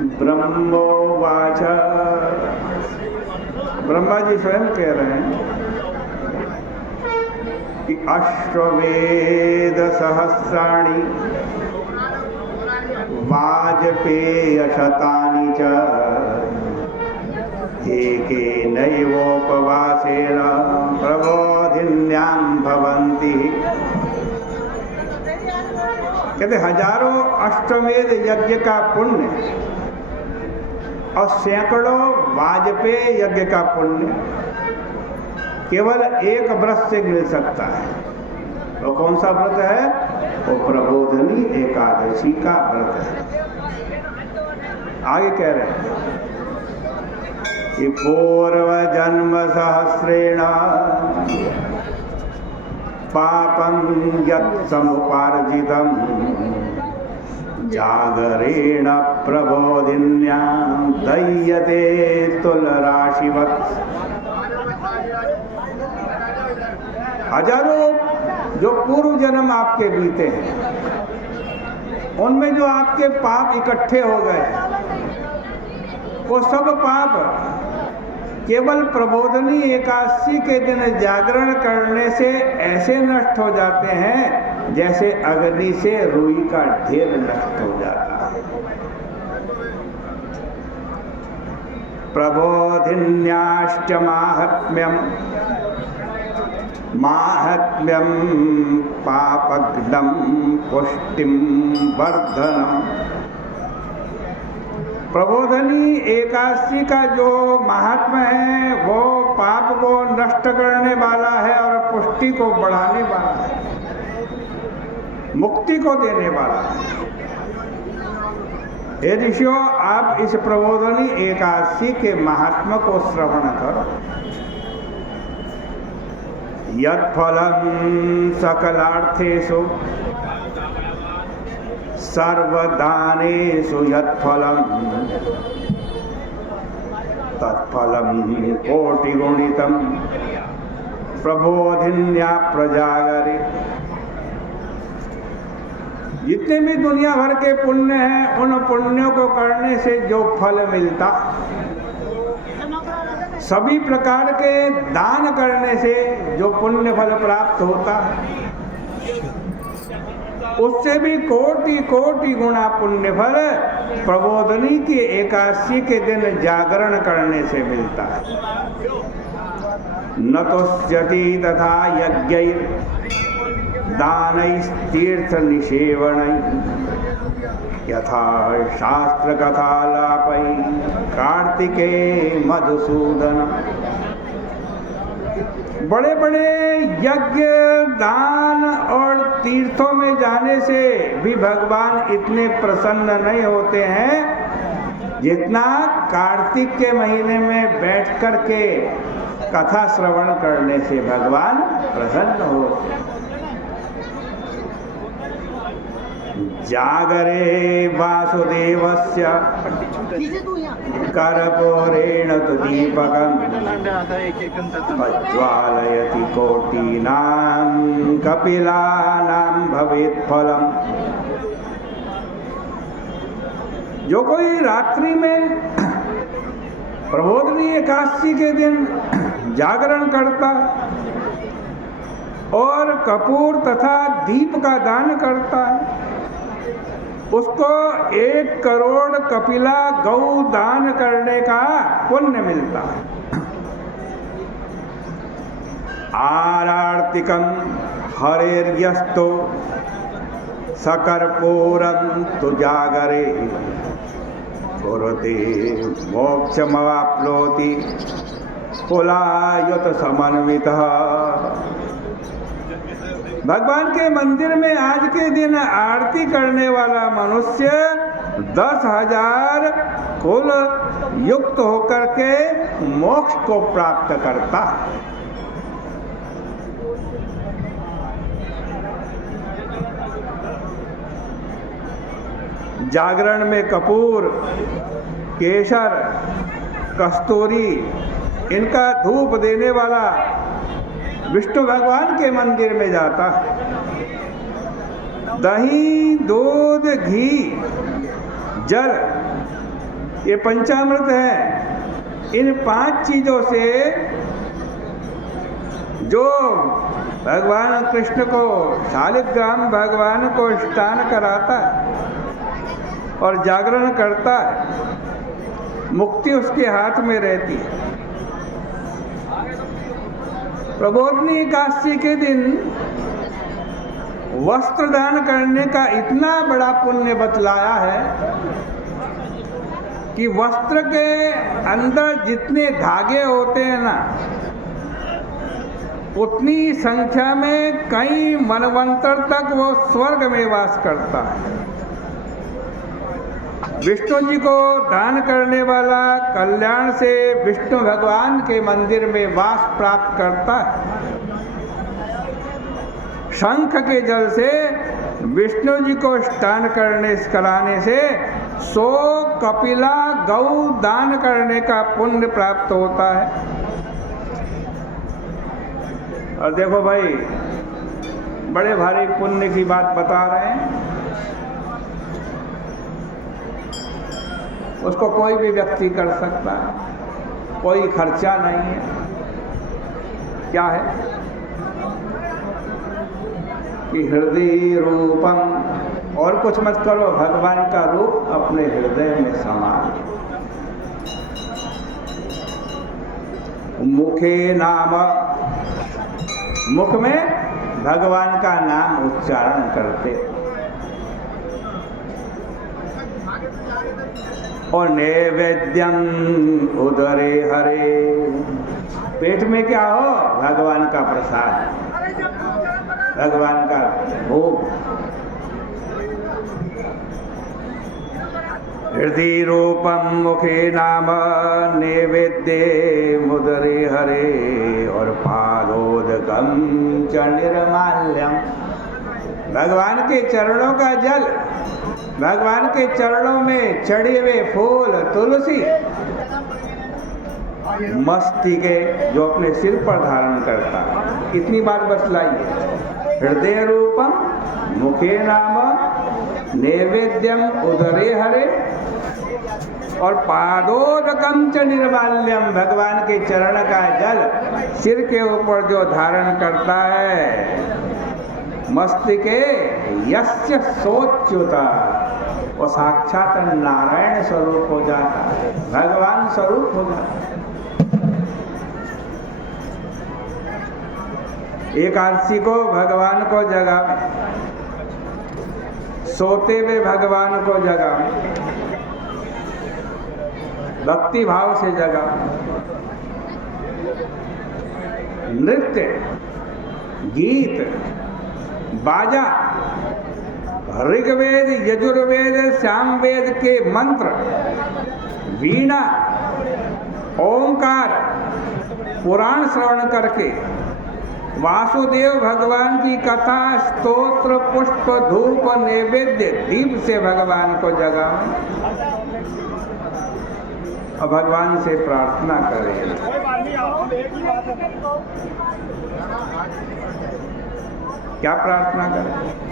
ब्रह्मोवाच, ब्रह्मा जी स्वयं कह रहे हैं कि अश्वमेध सहस्राणि वाजपेयशतानि च एकेनैवोपवासेन प्रबोधिन्यां भवन्ति। कहते हजारों अश्वमेध यज्ञ का पुण्य और सैकड़ों वाजपेय यज्ञ का पुण्य केवल एक व्रत से मिल सकता है। वो कौन सा व्रत है? वो प्रबोधनी एकादशी का व्रत है। आगे कह रहे हैं कि पूर्व जन्म सहस्रेण पापं यत् समुपार्जितं जागरेण प्रबोधिन्यां दह्यते तुलराशिवत्। हजारों जो पूर्व जन्म आपके बीते हैं, उनमें जो आपके पाप इकट्ठे हो गए, वो सब पाप केवल प्रबोधनी एकादशी के दिन जागरण करने से ऐसे नष्ट हो जाते हैं जैसे अग्नि से रुई का ढेर नष्ट हो जाता है। प्रबोधिन्याश्च माहात्म्यम माहात्म्यम पापग्नं पुष्टिं वर्धनम्। प्रबोधनी एकादशी का जो महात्मा है वो पाप को नष्ट करने वाला है और पुष्टि को बढ़ाने वाला है, मुक्ति को देने वाला है। हे ऋषियों, आप इस प्रबोधनी एकादशी के महात्मा को श्रवण करो। यत्फलं सकलार्थेषु सर्वदानेषु यत्फलं तत्फलं कोटिगुणितं प्रबोधिन्या प्रजागरे। जितने भी दुनिया भर के पुण्य हैं, उन पुण्यों को करने से जो फल मिलता, सभी प्रकार के दान करने से जो पुण्य फल प्राप्त होता है, उससे भी कोटि कोटि गुना पुण्य फल प्रबोधनी की एकादशी के दिन जागरण करने से मिलता है। न तुष्यति तथा यज्ञैः दानैस्तीर्थ निषेवणैः यथा शास्त्र कथालापैः कार्तिके मधुसूदन। बड़े बड़े यज्ञ, दान और तीर्थों में जाने से भी भगवान इतने प्रसन्न नहीं होते हैं जितना कार्तिक के महीने में बैठ कर के कथा श्रवण करने से भगवान प्रसन्न हो। जागरे वासुदेवस्य कर्पूरेण तु दीपकं प्रज्वालयति कोटीनां कपिलानां भवेत् फलम्। जो कोई रात्रि में प्रबोधनी एकादशी के दिन जागरण करता और कपूर तथा दीप का दान करता है, उसको 1 करोड़ कपिला गौ दान करने का पुण्य मिलता है। आरार्तिकं हरेर्यस्तो सकर्पूरं तु जागरे कुरुते मोक्षमवाप्नोति कुलायुत समन्वितः। भगवान के मंदिर में आज के दिन आरती करने वाला मनुष्य 10,000 कुल युक्त होकर के मोक्ष को प्राप्त करता है। जागरण में कपूर, केसर, कस्तूरी इनका धूप देने वाला विष्णु भगवान के मंदिर में जाता है। दही, दूध, घी, जल ये पंचामृत है। इन 5 चीजों से जो भगवान कृष्ण को शालिग्राम भगवान को स्नान कराता है और जागरण करता है, मुक्ति उसके हाथ में रहती है। प्रबोधनी एकादशी के दिन वस्त्र दान करने का इतना बड़ा पुण्य बतलाया है कि वस्त्र के अंदर जितने धागे होते हैं ना, उतनी संख्या में कई मनवंतर तक वो स्वर्ग में वास करता है। विष्णु जी को दान करने वाला कल्याण से विष्णु भगवान के मंदिर में वास प्राप्त करता है। शंख के जल से विष्णु जी को स्नान कराने से 100 कपिला गौ दान करने का पुण्य प्राप्त होता है। और देखो भाई, बड़े भारी पुण्य की बात बता रहे हैं। उसको कोई भी व्यक्ति कर सकता है, कोई खर्चा नहीं है। क्या है कि हृदय रूपम, और कुछ मत करो, भगवान का रूप अपने हृदय में समा लो। मुखे नाम, मुख में भगवान का नाम उच्चारण करते, और नैवेद्यम उदरे हरे, पेट में क्या हो? भगवान का प्रसाद, भगवान का भोग। हृदय रूपम मुखे नाम नैवेद्ये मुदरे हरे, और पादोदकम च निर्माल्यम, भगवान के चरणों का जल, भगवान के चरणों में चढ़े हुए फूल, तुलसी, मस्तिके जो अपने सिर पर धारण करता है। इतनी बात बतलाइए। हृदय रूपम मुखे नाम नैवेद्यम उदरे हरे, और पादोदकम च निर्माल्यम, भगवान के चरण का जल सिर के ऊपर जो धारण करता है। मस्तिके यस्य सोच्युता, वो साक्षात नारायण स्वरूप हो जाता है, भगवान स्वरूप हो जाता है। एकादशी को भगवान को जगावे, सोते हुए भगवान को जगावे, भक्ति भाव से जगावे। नृत्य, गीत, बाजा, ऋग्वेद, यजुर्वेद, सामवेद के मंत्र, वीणा, ओंकार, पुराण श्रवण करके वासुदेव भगवान की कथा, स्तोत्र, पुष्प, धूप, नैवेद्य, दीप से भगवान को जगाएं और भगवान से प्रार्थना करें। क्या प्रार्थना करें?